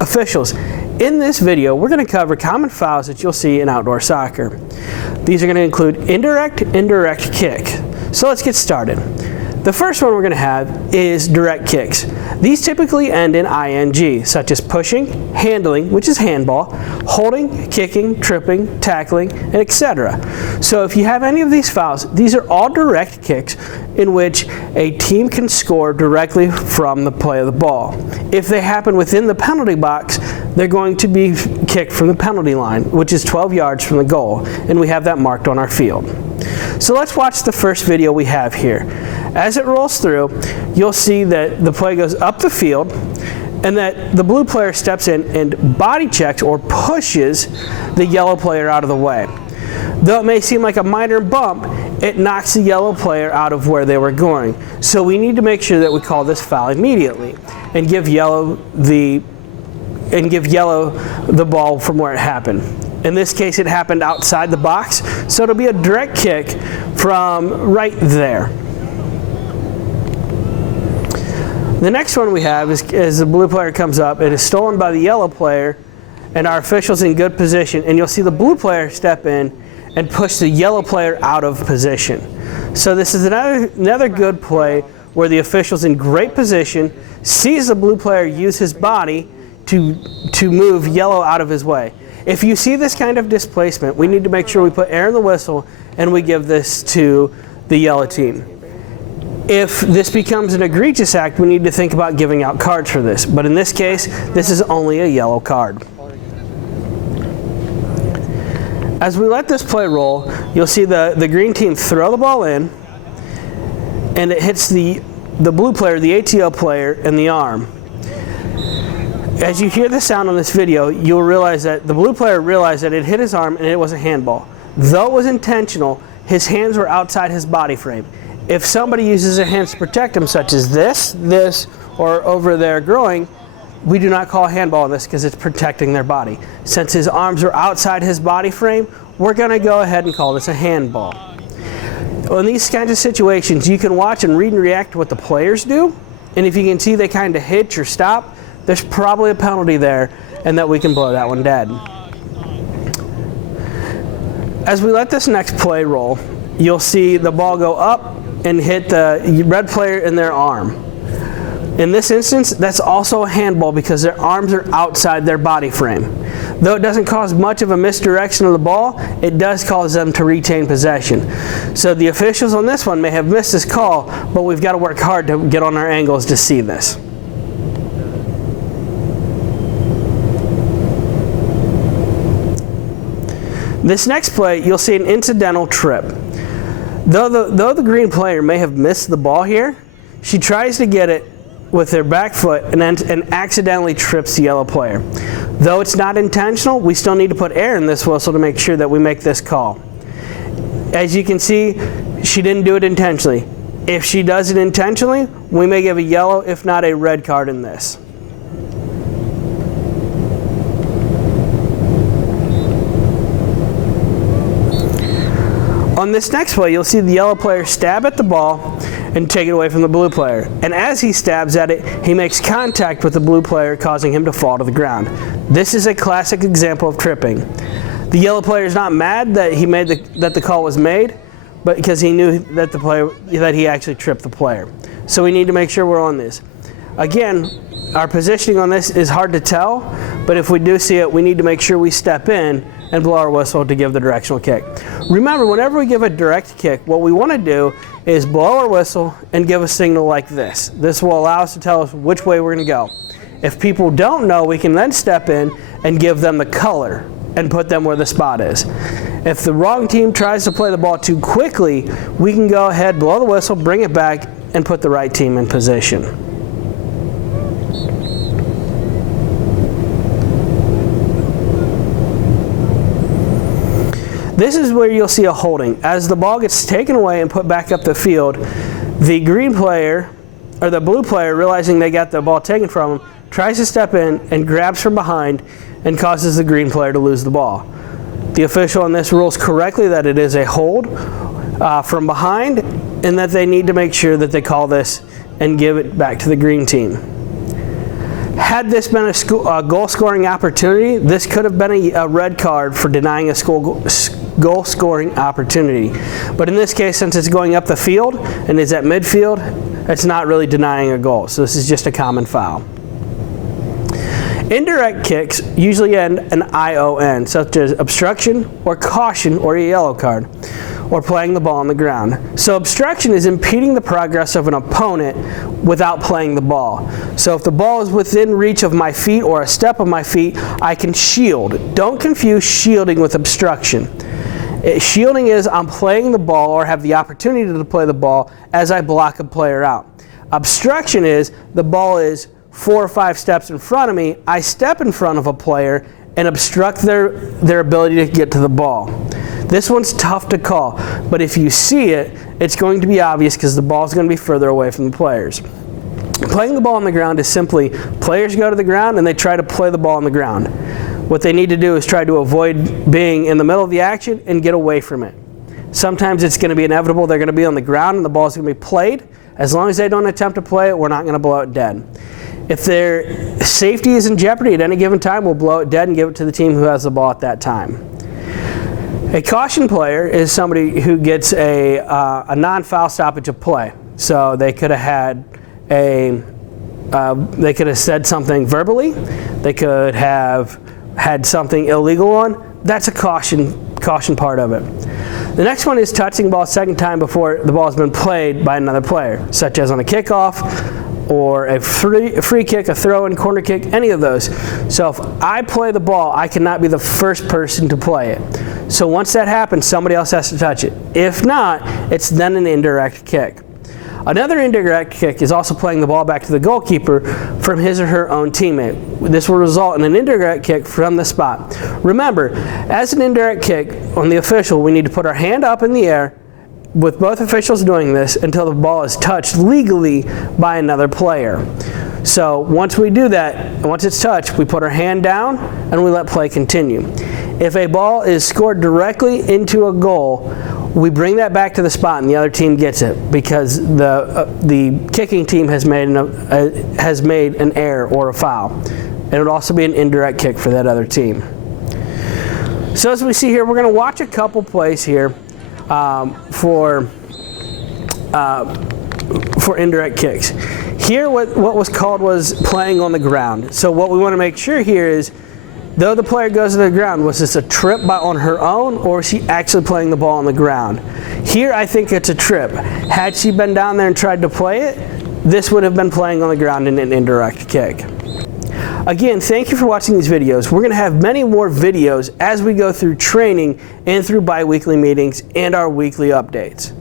Officials, in this video we're going to cover common fouls that you'll see in outdoor soccer. These are going to include indirect kick. So let's get started. The first one we're going to have is direct kicks. These typically end in ing, such as pushing, handling, which is handball, holding, kicking, tripping, tackling, and etc. So if you have any of these fouls, these are all direct kicks in which a team can score directly from the play of the ball. If they happen within the penalty box, they're going to be kicked from the penalty line, which is 12 yards from the goal, and we have that marked on our field. So let's watch the first video we have here. As it rolls through, you'll see that the play goes up the field and that the blue player steps in and body checks or pushes the yellow player out of the way. Though it may seem like a minor bump, it knocks the yellow player out of where they were going. So we need to make sure that we call this foul immediately and give yellow the ball from where it happened. In this case, it happened outside the box, so it'll be a direct kick from right there. The next one we have is the blue player comes up. It is stolen by the yellow player, and our official's in good position. And you'll see the blue player step in and push the yellow player out of position. So this is another good play where the official's in great position, sees the blue player use his body to move yellow out of his way. If you see this kind of displacement, we need to make sure we put air in the whistle and we give this to the yellow team. If this becomes an egregious act, we need to think about giving out cards for this. But in this case, this is only a yellow card. As we let this play roll, you'll see the green team throw the ball in, and it hits the blue player, the ATO player, in the arm. As you hear the sound on this video, you'll realize that the blue player realized that it hit his arm and it was a handball. Though it was intentional, his hands were outside his body frame. If somebody uses their hands to protect him, such as this, or over their groin, we do not call a handball on this because it's protecting their body. Since his arms are outside his body frame, we're going to go ahead and call this a handball. In these kinds of situations, you can watch and read and react to what the players do, and if you can see they kind of hitch or stop, there's probably a penalty there, and that we can blow that one dead. As we let this next play roll, you'll see the ball go up and hit the red player in their arm. In this instance, that's also a handball because their arms are outside their body frame. Though it doesn't cause much of a misdirection of the ball, it does cause them to retain possession. So the officials on this one may have missed this call, but we've got to work hard to get on our angles to see this. This next play, you'll see an incidental trip. Though the green player may have missed the ball here, she tries to get it with her back foot and accidentally trips the yellow player. Though it's not intentional, we still need to put air in this whistle to make sure that we make this call. As you can see, she didn't do it intentionally. If she does it intentionally, we may give a yellow, if not a red card in this. On this next play, you'll see the yellow player stab at the ball and take it away from the blue player. And as he stabs at it, he makes contact with the blue player, causing him to fall to the ground. This is a classic example of tripping. The yellow player is not mad that the call was made, but because he knew that he actually tripped the player. So we need to make sure we're on this. Again, our positioning on this is hard to tell, but if we do see it, we need to make sure we step in and blow our whistle to give the directional kick. Remember, whenever we give a direct kick, what we want to do is blow our whistle and give a signal like this. This will allow us to tell us which way we're going to go. If people don't know, we can then step in and give them the color and put them where the spot is. If the wrong team tries to play the ball too quickly, we can go ahead, blow the whistle, bring it back, and put the right team in position. This is where you'll see a holding. As the ball gets taken away and put back up the field, the green player, or the blue player, realizing they got the ball taken from him, tries to step in and grabs from behind and causes the green player to lose the ball. The official on this rules correctly that it is a hold from behind, and that they need to make sure that they call this and give it back to the green team. Had this been a goal scoring opportunity, this could have been a red card for denying a goal scoring opportunity. But in this case, since it's going up the field and is at midfield, it's not really denying a goal. So this is just a common foul. Indirect kicks usually end in ION, such as obstruction or caution or a yellow card, or playing the ball on the ground. So obstruction is impeding the progress of an opponent without playing the ball. So if the ball is within reach of my feet or a step of my feet, I can shield. Don't confuse shielding with obstruction. Shielding is I'm playing the ball or have the opportunity to play the ball as I block a player out. Obstruction is the ball is 4 or 5 steps in front of me, I step in front of a player and obstruct their ability to get to the ball. This one's tough to call, but if you see it, it's going to be obvious because the ball's going to be further away from the players. Playing the ball on the ground is simply players go to the ground and they try to play the ball on the ground. What they need to do is try to avoid being in the middle of the action and get away from it. Sometimes it's going to be inevitable they're going to be on the ground and the ball's going to be played. As long as they don't attempt to play it, we're not going to blow it dead. If their safety is in jeopardy at any given time, we'll blow it dead and give it to the team who has the ball at that time. A caution player is somebody who gets a non-foul stoppage of play. So they could have said something verbally. They could have had something illegal on. That's a caution part of it. The next one is touching the ball a second time before the ball has been played by another player, such as on a kickoff, or a free kick, a throw-in, corner kick, any of those. So if I play the ball, I cannot be the first person to play it. So once that happens, somebody else has to touch it. If not, it's then an indirect kick. Another indirect kick is also playing the ball back to the goalkeeper from his or her own teammate. This will result in an indirect kick from the spot. Remember, as an indirect kick on the official, we need to put our hand up in the air with both officials doing this until the ball is touched legally by another player. So once we do that, once it's touched, we put our hand down and we let play continue. If a ball is scored directly into a goal, we bring that back to the spot and the other team gets it because the kicking team has made an error or a foul. And it would also be an indirect kick for that other team. So as we see here, we're going to watch a couple plays here for indirect kicks. Here what was called was playing on the ground. So what we want to make sure here is, though the player goes to the ground, was this a trip on her own or is she actually playing the ball on the ground? Here I think it's a trip. Had she been down there and tried to play it, this would have been playing on the ground in an indirect kick. Again, thank you for watching these videos. We're going to have many more videos as we go through training and through bi-weekly meetings and our weekly updates.